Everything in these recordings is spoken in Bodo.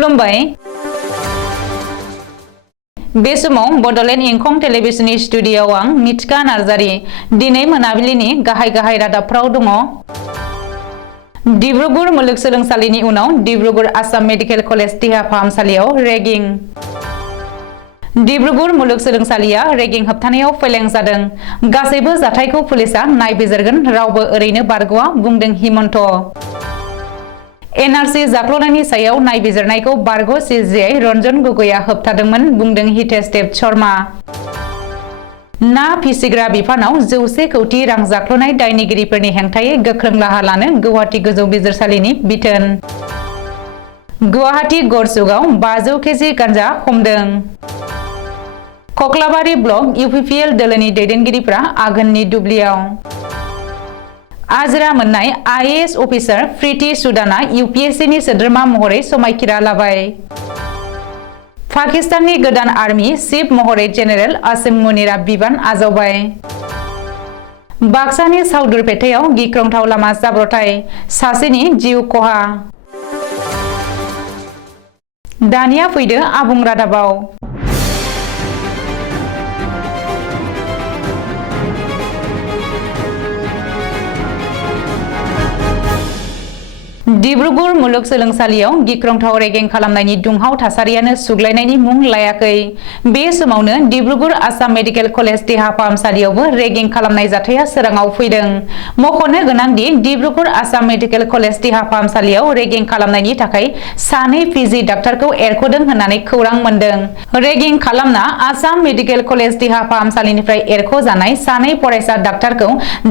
खुलुमबाय बे समाव बडलेण्ड इंखं टेलिभिजननि स्टुडियोआव आं निथिका नार्जारी दिनै मोनाबिलिनि गाहाय रादाबफ्राव दङ। डिब्रुगढ़ मुलुगसोलोंसालिनि उनाव डिब्रुगढ़ आसाम मेडिकेल कलेज देहा फाहामसालियाव रेगिं। डिब्रुगढ़ मुलुगसोलोंसालिया रेगिं होबथानायाव फेलें जादों। गासैबो जाथायखौ पुलिसा नायबिजिरगोन, रावबो ओरैनो बारग'आ, बुंदों हिमन्त। एनआरसि जाख्ल'नायनि सायाव नायबिजिरनायखौ बारग' सिजिआइ रन्जन गगैआ होबथादोंमोन, बुंदों हितेश देब शर्मा। ना फिसिग्रा बिफानाव 100 कौटि रां जाख्ल'नाय दायनिगिरिफोरनि हेंथायै गोख्रों राहा लानो गुवाहाटी गोजौ बिजिरसालिनि बिथोन। गुवाहाटी गरसुगाव 500 केजि गांजा हमदों। कक्लाबारि ब्लक इउपिपिएल दोलोनि दैदेनगिरिफ्रा आघोननि दुब्लियाव। आजिरा मोननाय आईएएस अफिसार प्रीति सुदाना यूपीएससीनि सोद्रोमा महरै समायखिरा लाबाय। पाकिस्ताननि गोदान आर्मी चीफ महरै जेनेरेल आसिम मुनिरा बिबान आजावबाय। बाक्सानि साउदुरपेटायाव गिख्रंथाव लामा जाब्रथाय, सासेनि जिउ खहा। दानिया फैदो आबुं रादाबाव। डिब्रुगढ़ मुलुगसोलोंसालियाव गिख्रंथाव रेगिं खालामनायनि दुंहाव थासारियानो सुग्लायनायनि मुं लायाखै। बे समावनो डिब्रुगढ़ आसाम मेडिकेल कलेज देहा फाहामसालियावबो रेगिं खालामनाय जाथाया सोराङाव फैदों। मख'नो गोनांदि डिब्रुगढ़ आसाम मेडिकेल कलेज देहा फाहामसालियाव रेगिं खालामनायनि थाखाय सानै पिजि डाक्टारखौ एरख'दों होननानै खौरां मोन्दों। रेगिं खालामना आसाम मेडिकेल कलेज देहा फाहामसालिनिफ्राय एरख'जानाय सानै फरायसा डाक्टारखौ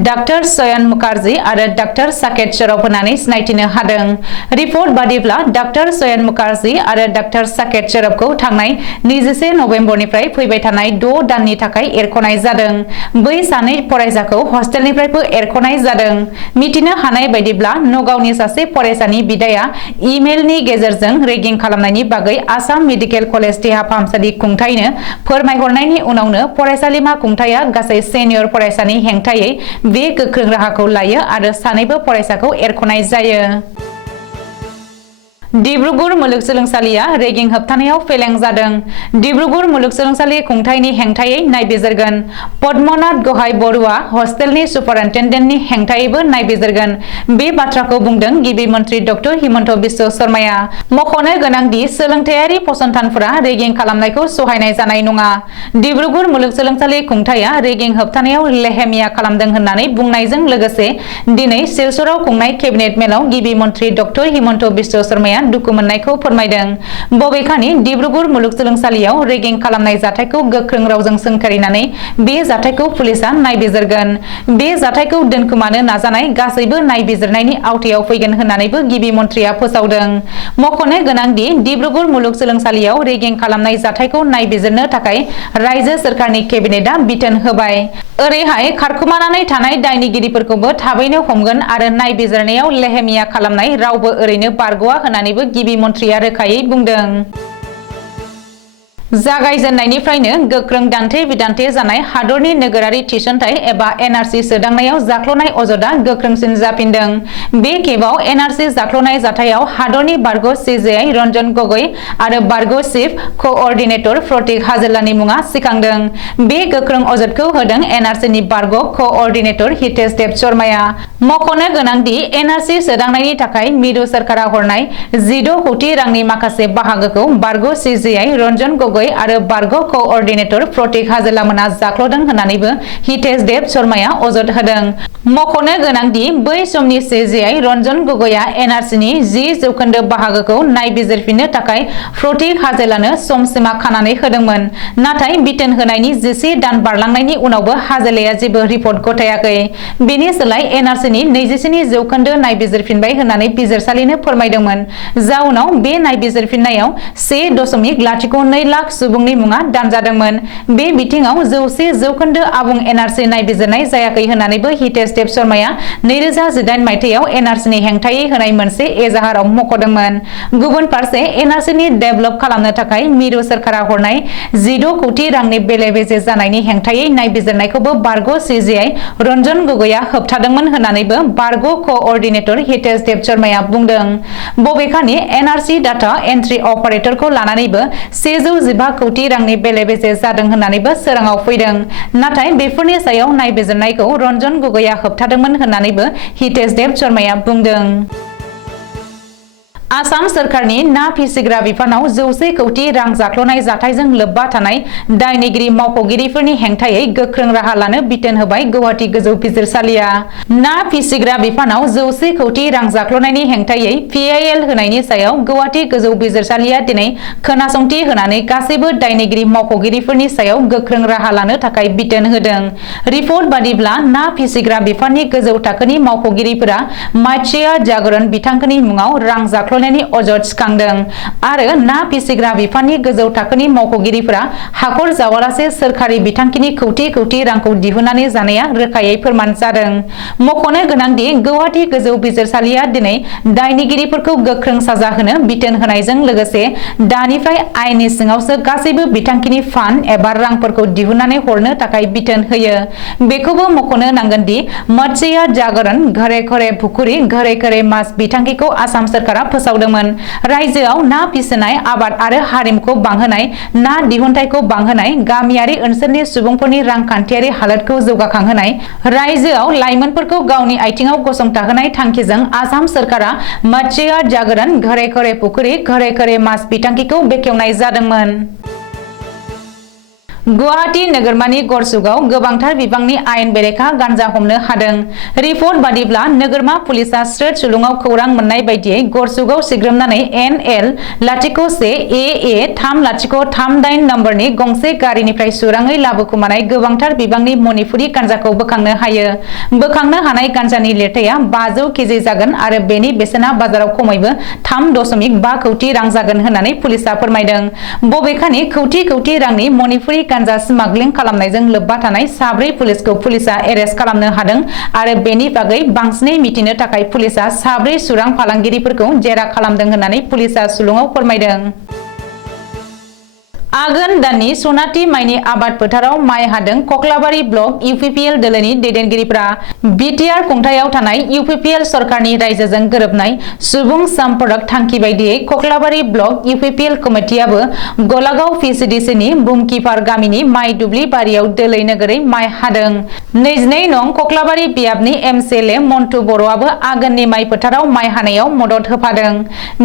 डाक्टार सयन मुखार्जी आरो डाक्टार साकेत श्रफ होननानै सिनायथिनो हादों। रिपर्ट बादिब्ला डाक्टार सयन मुखार्जी आरो डाक्टार साकेत श्रफखौ थांनाय 21 नभेम्बरनिफ्राय फैबाय थानाय 6 दाननि थाखाय एरख'नाय जादों। बै सानै फरायसाखौ हस्टेलनिफ्रायबो एरख'नाय जादों। मिथिनो हानाय बायदिब्ला नगावनि सासे फरायसानि बिदाया इमेलनि गेजेरजों रेगिं खालामनायनि बागै आसाम मेडिकेल कलेज देहा फाहामसालि खुंथायनो फोरमायहरनायनि उनावनो फरायसालिमा खुंथाया गासै सेनियर फरायसानि हेंथायै बे गोख्रों राहाखौ लायो आरो सानैबो फरायसाखौ एरख'नाय जायो। डिब्रुगढ़ मुलुगसोलोंसालिया रेगिं होबथानायाव फेलें जादों। डिब्रुगढ़ मुलुगसोलोंसालि खुंथायनि हेंथायै नायबिजिरगोन। पद्मनाथ गहाय बरुवा हस्टेलनि सुपारिनटेन्डेन्टनि हेंथायैबो नायबिजिरगोन। बे बाथ्राखौ बुंदों गिबि मन्त्रि डक्टर हिमन्त बिश्व शर्माया। मख'नो गोनांदि सोलोंथायारि फसंथानफोरा रेगिं खालामनायखौ सहायनाय जानाय नङा। डिब्रुगढ़ मुलुगसोलोंसालि खुंथाया रेगिं होबथानायाव लेहेमिया खालामदों होननानै बुंनायजों लोगोसे दिनै सिलचराव खुंनाय केबिनेट मेलाव गिबि मन्त्रि डक्टर हिमन्त बिश्व शर्माया दुखु मोननायखौ फोरमायदों। बबेखानि डिब्रुगढ़ मुलुगसोलोंसालियाव रेगिं खालामनाय जाथायखौ गोख्रों रावजों सोंखारिनानै बे जाथायखौ पुलिसा नायबिजिरगोन। बे जाथायखौ दोनखोमानो नाजानाय गासैबो नायबिजिरनायनि आवथायाव फैगोन होननानैबो गिबि मन्थ्रिया फोसावदों। मख'नो गोनांदि डिब्रुगढ़ मुलुगसोलोंसालियाव रेगिं खालामनाय जाथायखौ नायबिजिरनो थाखाय रायजो सोरखारनि केबिनेटआ बिथोन होबाय। ओरैहाय खारखोमानानै थानाय दायनिगिरिफोरखौबो थाबैनो हमगोन आरो नायबिजिरनायाव लेहेमिया खालामनाय रावबो ओरैनो बारग'आ होननानैबो गिबि मन्थ्रिया रोखायै बुंदों। जागायजेननायनिफ्रायनो गोख्रों दान्थे बिदान्थे जानाय हादरनि नोगोरारि थिसनथाइ एबा एनआरसि सोदांनायाव जाख्ल'नाय अजदआ गोख्रोंसिन जाफिनदों। बे खेबाव एनआरसि जाख्ल'नाय जाथायाव हादरनि बारग' सिजिआइ रन्जन गगৈ आरो बारग' चिफ क'अर्डिनेटर प्रतीक हाजेलानि मुङा सिखांदों। बे गोख्रों अजदखौ होदों एनआरसिनि बारग' क'अर्डिनेटर हितेश देब शर्माया। मख'नो गोनांदि एनआरसि सोदांनायनि थाखाय मिरु सोरखारा हरनाय 16 कौटि रांनि माखासे बाहागोखौ बारग' सिजिआइ रन्जन गगৈ आरो बारग' क'अर्डिनेटर प्रतीक हाजेलामोना जाख्ल'दों होननानैबो हितेश देब शर्माया अजद होदों। मख'नो गोनांदि बै समनि सिजिआइ रन्जन गगैआ एनआरसिनि 10% बाहागोखौ नायबिजिरफिननो थाखाय प्रतीक हाजेलानो समसिमा खानानै होदोंमोन। नाथाय बिथोन होनायनि 11 दान बारलांनायनि उनावबो हाजेलाया जेबो रिपर्ट गथायाखै। बेनि सोलाय एनआरसिनि 27% नायबिजिरफिनबाय होननानै बिजिरसालिनो फोरमायदोंमोन। जाउनाव बे नायबिजिरफिननायाव 1.02 लाख लाख सुबुंनि मुङा दानजादोंमोन। बे बिथिङाव 100% आबुं एनआरसि नायबिजिरनाय जायाखै होननानैबो हितेश देब शर्माया 2018 मायथाइयाव एनआरसिनि हेंथायै होनाय मोनसे एजाहाराव मख'दोंमोन। गुबुन फारसे एनआरसिनि डेभेलप खालामनो थाखाय मिरु सोरखारा हरनाय 16 कौटि रांनि बेले-बेजे जानायनि हेंथायै नायबिजिरनायखौबो बारग' सिजिआइ रन्जन गगैआ होबथादोंमोन होननानैबो बारग' क'अर्डिनेटर हितेश देब शर्माया बुंदों। बबेखानि एनआरसि डाटा एन्ट्रि अपारेटरखौ लानानैबो 115 कौटि रांनि बेले-बेजे जादों होननानैबो सोराङाव फैदों। नाथाय बेफोरनि सायाव नायबिजिरनायखौ रन्जन गगैआ होबथादोंमोन होननानैबो हितेश देब शर्माया बुंदों। आसाम सोरखारनि ना फिसिग्रा बिफानाव 100 कौटि रां जाख्ल'नाय जाथायजों लोब्बा थानाय दायनिगिरि मावख'गिरिफोरनि हेंथायै गोख्रों राहा लानो बिथोन होबाय गुवाहाटी गोजौ बिजिरसालिया। ना फिसिग्रा बिफानाव 100 कौटि रां जाख्ल'नायनि हेंथायै पिआइएल होनायनि सायाव गुवाहाटी गोजौ बिजिरसालिया दिनै खोनासंथि होनानै गासैबो दायनिगिरि मावख'गिरिफोरनि सायाव गोख्रों राहा लानो थाखाय बिथोन होदों। रिपर्ट बादिब्ला ना फिसिग्रा बिफाननि गोजौ थाखोनि मावख'गिरिफोरा मत्स्य जागरण बिथांखिनि मुङाव रां जाख्ल' अजद सिखांदों आरो ना फिसिग्रा बिफाननि गोजौ थाखोनि मावख'गिरिफोरा हाखर जावालासे सोरखारि बिथांखिनि कौटि रांखौ दिहुननानै जानाया रोखायै फोरमान जादों। मख'नो गोनांदि गुवाहाटी गोजौ बिजिरसालिया दिनै दायनिगिरिफोरखौ गोख्रों साजा होनो बिथोन होनायजों लोगोसे दानिफ्राय आयेननि सिङावसो गासैबो बिथांखिनि फान्ड एबा रांफोरखौ दिहुननानै हरनो थाखाय बिथोन होयो। बेखौबो मख'नो नांगोन दि मत्स्य जागरण घरे घरे पुखुरी घरे घरे माछ बिथांखिखौ आसाम सोरखारा फोसावदोंमोन। रायजोआव ना फिसिनाय आबाद आरो हारिमुखौ बांहोनाय, ना दिहुनथायखौ बांहोनाय, गामियारि ओनसोलनि सुबुंफोरनि रांखान्थियारि हालोदखौ जौगाखांहोनाय, रायजोआव लाइमोनफोरखौ गावनि आथिङाव गसंथाहोनाय थांखिजों आसाम सोरखारा मत्स्य जागरण घरे घरे पुखुरी घरे घरे माछ बिथांखिखौ बेखेवनाय जादोंमोन। गुवाहाटी नोगोरमानि गरसुगाव गोबांथार बिबांनि आयेन बेरेखा गान्जा हमनो हादों। रिपर्ट बादिब्ला नोगोरमा पुलिसआ स्रोद सुलुङाव खौरां मोननाय बायदियै गरसुगाव सिग्रोमनानै NL-01AA 3038 नम्बरनि गंसे गारिनिफ्राय सुराङै लाबोखुमानाय गोबांथार बिबांनि मणिपुरी गान्जाखौ बोखांनो हायो। बोखांनो हानाय गान्जानि लिरथाया 500 केजि जागोन आरो बेनि बेसेना बाजाराव खमैबो 3.5 कौटि रां जागोन होननानै पुलिसआ फोरमायदों। बबेखानि कौटि रांनि मणिपुरी गान्जा स्मागलिं खालामनायजों लोब्बा थानाय 4 पुलिसखौ पुलिसआ एरेस्ट खालामनो हादों आरो बेनि बागै बांसिनै मिथिनो थाखाय पुलिसआ 4 सुरां फालांगिरिफोरखौ जेरा खालामदों होननानै पुलिसआ सुलुङाव फोरमायदों। आघोन दाननि सनाथि माइनि आबाद फोथाराव माइ हादों कक्लाबारि ब्लक इउपिपिएल दोलोनि दैदेनगिरिफ्रा। बिटिआर खुंथायाव थानाय इउपिपिएल सरकारनि रायजोजों गोरोबनाय सुबुं सम्पदक थांखि बायदियै कक्लाबारि ब्लक इउपिपिएल कमिटियाबो गलागाव पिसिडिसिनि बुमकिपार गामिनि माइ दुब्लि बारियाव दोलै नोगोरै माइ हादों। 22 नं कक्लाबारि बियाबनि एमसिएलए मन्टु बर'आबो आघोननि माइ फोथाराव माइ हानायाव मदद होफादों।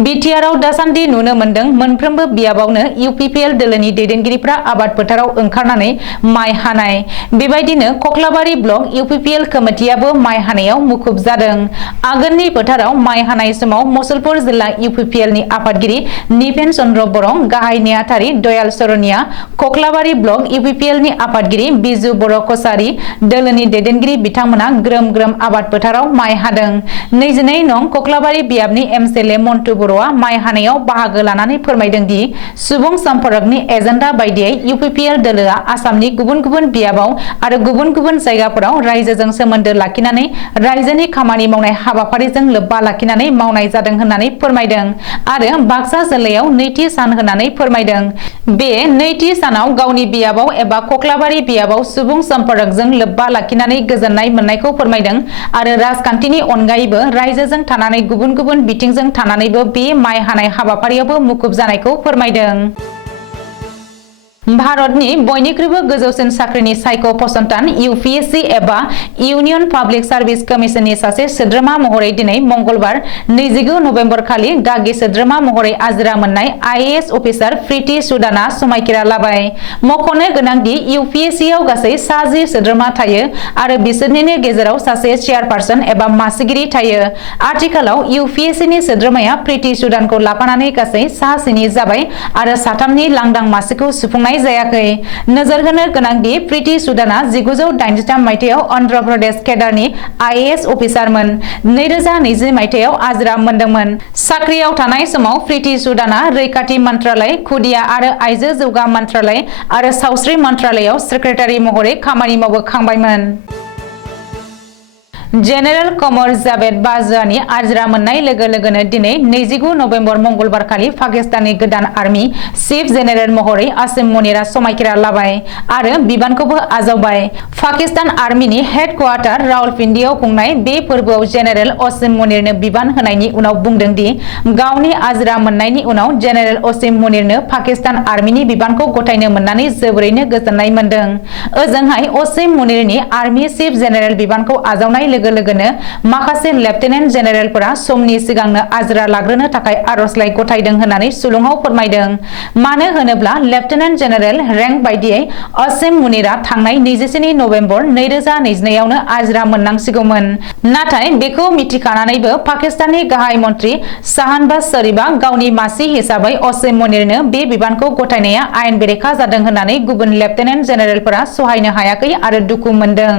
बिटिआरआव दासान्दि नुनो मोन्दों मोनफ्रोमबो बियाबावनो इउपिपिएल दोलोनि दैदेनगिरिफ्रा आबाद फोथाराव ओंखारनानै माइ हानाय। बेबायदिनो कक्लाबारि ब्लक इउपिपिएल कमिटियाबो माइ हानायाव मुखुब जादों। आघोननि फोथाराव माइ हानाय समाव मुसलपुर जिल्ला इउपिपिएलनि आफादगिरि निपेन चन्द्र बर', गाहाय नेहाथारि दयाल सरनिया, कक्लाबारि ब्लक इउपिपिएलनि आफादगिरि बिजु बर' कसारी, दोलोनि दैदेनगिरि बिथांमोना ग्रोम ग्रोम आबाद फोथाराव माइ हादों। 22 नं कक्लाबारि बियाबनि एमसिएलए मन्टु बर'आ माइ हानायाव बाहागो लानानै फोरमायदों दि सुबुं सम्पदकनि एजेन्डा बायदियै इउपिपिएल दोलोआ आसामनि गुबुन गुबुन बियाबाव आरो गुबुन गुबुन जायगाफोराव रायजोजों सोमोन्दो लाखिनानै रायजोनि खामानि मावनाय हाबाफारिजों लोब्बा लाखिनानै मावनाय जादों होननानै फोरमायदों आरो बाक्सा जिल्लायाव नैथि सान होननानै फोरमायदों। बे नैथि सानाव गावनि बियाबाव एबा कक्लाबारि बियाबाव सुबुं सम्पदकजों लोब्बा लाखिनानै गोजोननाय मोननायखौ फोरमायदों आरो राजखान्थिनि अनगायैबो रायजोजों थानानै गुबुन गुबुन बिथिंजों थानानैबो बे माइ हानाय हाबाफारियावबो मुखुब जानायखौ फोरमायदों। भारतनि बयनिख्रुइबो गोजौसिन साख्रिनि सायख' फसंथान इउपिएससि एबा इउनियन पाब्लिक सार्भिस कमिशननि सासे सोद्रोमा महरै दिनै मंगलबार 29 नबेम्बर खालि गागि सोद्रोमा महरै आजिरा मोननाय आइएएस अफिसार प्रीति सुदानआ समायखिरा लाबाय। मख'नो गोनांदि इउपिएससिआव गासै 10 सोद्रोमा थायो आरो बिसोरनिनो गेजेराव सासे चेयारपारसन एबा मासिगिरि थायो। आथिखालाव इउपिएससिनि सोद्रोमाया प्रीति सुदानखौ लाफानानै गासै 7 जाबाय आरो 3नि लांदां मासिखौ सुफुंनाय नुनाय जायाखै। नोजोर होनो गोनांदि प्रीति सुदाना 1983 मायथाइयाव अन्ध्र प्रदेश केडारनि IAS अफिसारमोन। 2020 मायथाइयाव आजिरा मोनदोंमोन। साख्रियाव थानाय समाव प्रीति सुदाना रैखाथि मन्त्रालय, खुदिया आरो आइजो जौगा मन्त्रालय आरो सावस्रि मन्त्रालयाव सेक्रेटारि महरै खामानि मावबोखांबायमोन। जेनेरेल कमर जावेद बाजवानि आजिरा मोननाय लोगो लोगोनो दिनै 29 नभेम्बर मंगलबारखालि पाकिस्ताननि गोदान आर्मी चीफ जेनेरेल महरै आसिम मुनिरा समायखिरा लाबाय आरो बिबानखौबो आजावबाय। पाकिस्तान आर्मीनि हेडक्वार्टार रावलपिंडीआव खुंनाय बे फोरबोआव जेनेरेल असिम मुनिरनो बिबान होनायनि उनाव बुंदों दि गावनि आजिरा मोननायनि उनाव जेनेरेल असिम मुनिरनो पाकिस्तान आर्मीनि बिबानखौ गथायनो मोननानै जोबोरैनो गोजोननाय मोनदों। ओजोंहाय असिम मुनिरनि आर्मी चीफ जेनेरेल बिबानखौ आजावनाय लोगोनो माखासे लेफ्टिनेन्ट जेनेरेलफोरा समनि सिगांनो आजिरा लाग्रोनो थाखाय आर'जलाइ गथायदों होननानै सुलुङाव फोरमायदों। मानो होनोब्ला लेफ्टिनेन्ट जेनेरेल रेंक बायदियै असिम मुनिरा थांनाय 21 नभेम्बर 2022 आवनो आजिरा मोननांसिगौमोन। नाथाय बेखौ मिथिखानानैबो पाकिस्ताननि गाहाय मन्त्रि शाहनवाज शरीफआ गावनि मासि हिसाबै असिम मुनिरनो बे बिबानखौ गथायनाया आयेन बेरेखा जादों होननानै गुबुन लेफ्टिनेन्ट जेनेरेलफोरा सहायनो हायाखै आरो दुखु मोनदों।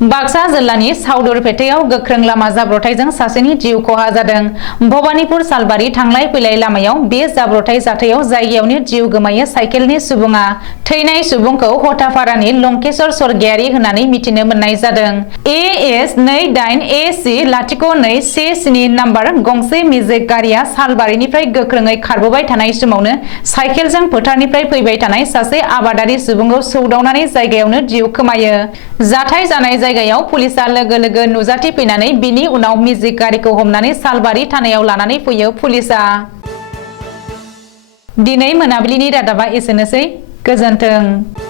बाक्सा जिल्लानि सावदुरपेटायाव गोख्रों लामा जाब्रबथायजों सासेनि जिउ खहा जादों। भबानिपुर सालबारि थांलाय फैलाय लामायाव बे जाब्रबथाय जाथायाव जायगायावनो जिउ गोमायो साइकेलनि सुबुङा। थैनाय सुबुंखौ हथापारानि लंकेश्वर स्वर्गियारि होननानै मिथिनो मोननाय जादों। AS 28 AC 0217 नाम्बार गंसे मेजिक गारिया सालबारिनिफ्राय गोख्रोङै खारबोबाय थानाय समावनो साइकेलजों फोथारनिफ्राय फैबाय थानाय सासे आबादारि सुबुंखौ सौदावनानै जायगायावनो जिउ खोमायो। जाथाय जानाय जायगायाव पुलिसा लोगो लोगो नुजाथि फैनानै बिनि उनाव मेजिक गारिखौ हमनानै सालबारि थानायाव लानानै फैयो पुलिसा। दिनै मोनाबिलिनि रादाबा एसेनोसै। गोजोन्थों।